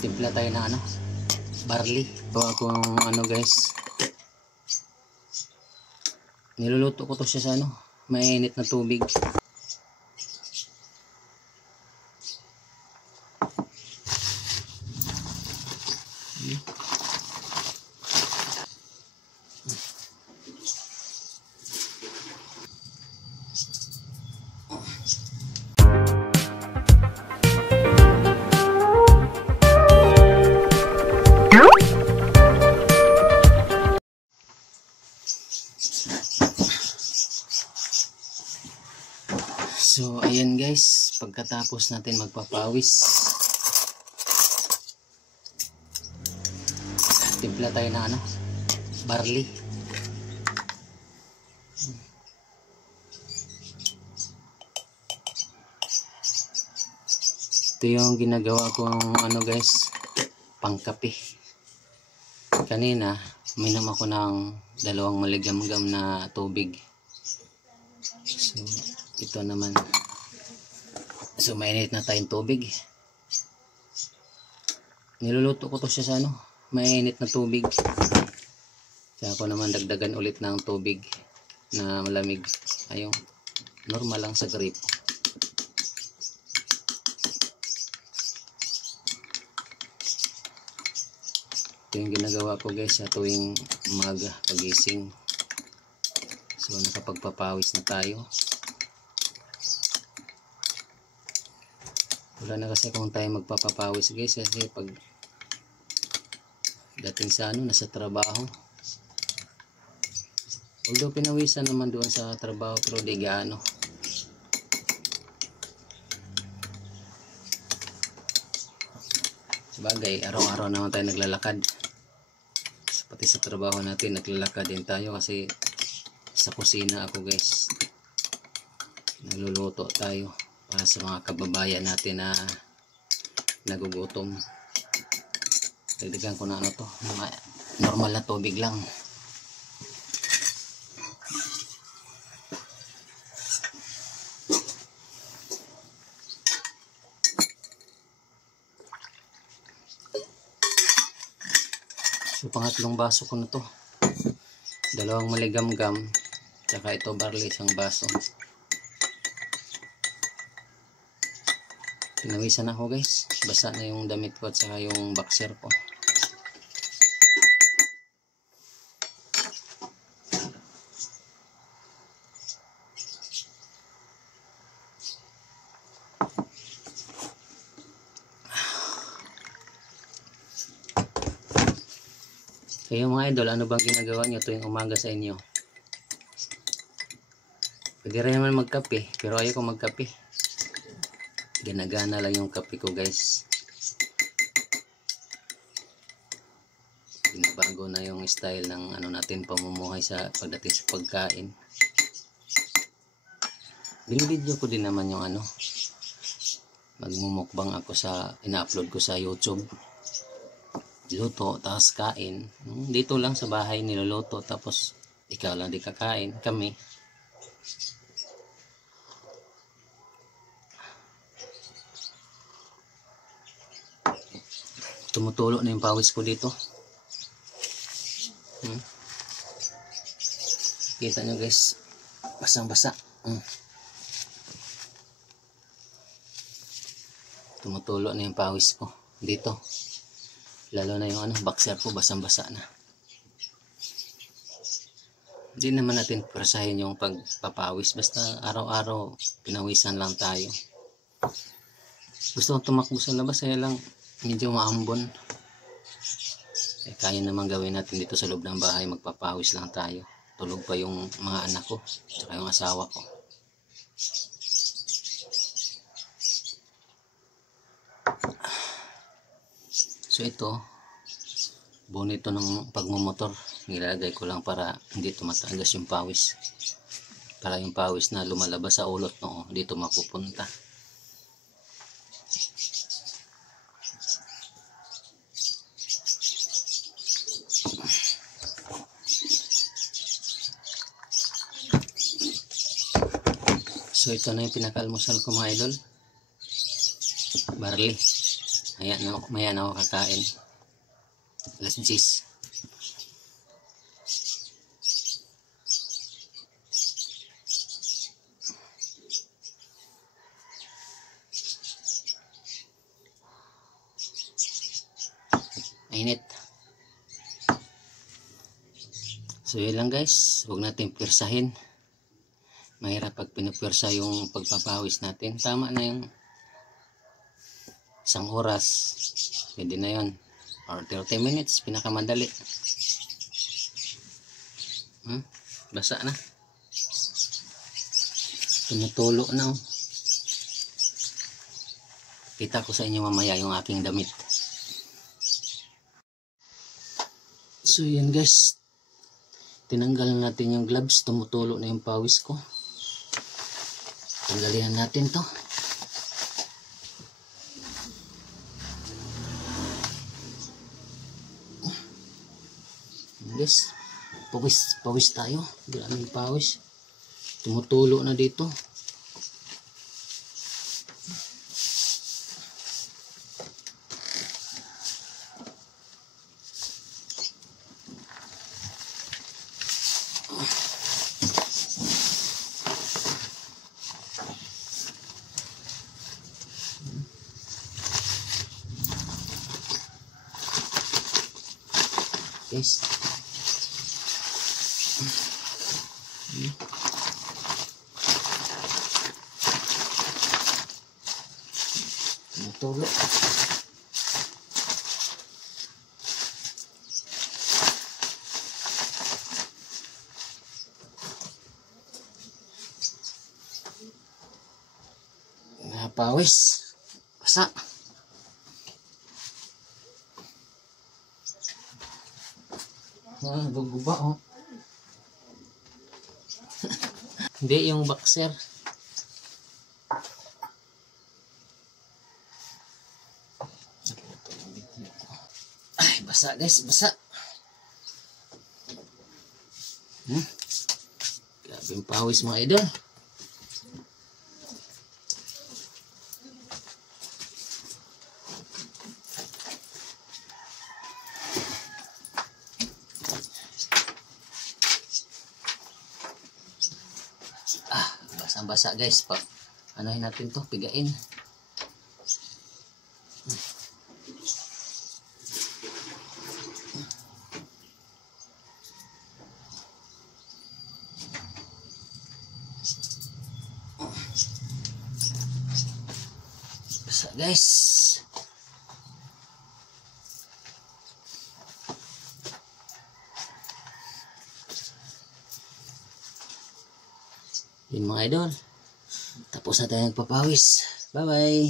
Timpla tayo ng ano, barley. Gawa ko ano guys, niluluto ko to siya sa ano, mainit na tubig. So ayan guys, pagkatapos natin magpapawis, timpla tayo ng ano, barley. Ito yung ginagawa kong ano guys, pangkape. Kanina minom ako ng 2 maligamgam na tubig. So ito naman, so mainit na tayong tubig. Niluluto ko to siya sa ano, mainit na tubig. Kaya ako naman dagdagan ulit ng tubig na malamig, ayong normal lang sa gripo. Ito yung ginagawa ko guys sa tuwing umaga pagising. So nakapagpapawis na tayo. Wala na kasi kung tayo magpapapawis guys, kasi pag dating sa ano, nasa trabaho, although pinawisan naman doon sa trabaho, pero di gaano. Sabagay, araw-araw naman tayo naglalakad, pati sa trabaho natin naglalakad din tayo, kasi sa kusina ako guys, nagluluto tayo para sa mga kababayan natin na nagugutom. Dagdagan ko na ano to, normal na tubig lang. So pangatlong baso ko na to, 2 maligamgam, saka ito barley, 1 baso. Pinawisan ako guys, basa na yung damit ko at saka yung boxer ko. Kayo mga idol, ano bang ginagawa nyo tuwing umaga sa inyo? Pwede rin naman magkape, pero ayaw ko magkape. Ginagana lang yung kape ko guys. Binabago na yung style ng ano natin, pamumuhay sa pagdating sa pagkain. Binibidyo ko din naman yung ano, magmumukbang ako sa, ina-upload ko sa YouTube. Luto, tapos kain. Dito lang sa bahay niluluto, tapos ikaw lang di kakain, kami. Tumutulo na yung pawis ko dito. Kita nyo guys, basang-basa. Tumutulo na yung pawis ko dito. Lalo na yung ano, boxer ko, basang-basa na. Hindi naman natin prasahin yung pagpapawis, basta araw-araw pinawisan lang tayo. Gusto kong tumakbo sa labas, kaya lang medyo maambon. Kaya naman gawin natin dito sa loob ng bahay, magpapawis lang tayo. Tulog pa yung mga anak ko, saka yung asawa ko. So ito, bonito ng pagmumotor, nilagay ko lang para hindi tumatagas yung pawis. Para yung pawis na lumalabas sa ulot, no, dito mapupunta. So ito na yung pinaka-almusal ko mga idol, barley. Maya na ako kakain. Alas 10. Mainit. So yun lang guys, huwag natin pirsahin. Mahirap pag pinupirsa yung pagpapawis natin. Tama na yung 1 oras, pwede na yun, or 30 minutes, pinakamadali. Basa na, tumutulo na. Kita ko sa inyo mamaya yung aking damit. So yan guys, tinanggal natin yung gloves, tumutulo na yung pawis ko. Tanggalin natin to. Guys, pawis tayo, maraming pawis, tumutulo na dito. Guys, tumutulo. Pawis, basa. Guguba oh. Hindi, yung boxer. Ay, basa guys, basa. Grabe yung pawis mga idol. Basang-basa guys, anuhin natin to, pigain. Basa guys. Yun mga idol, tapos na tayo nagpapawis. Bye bye.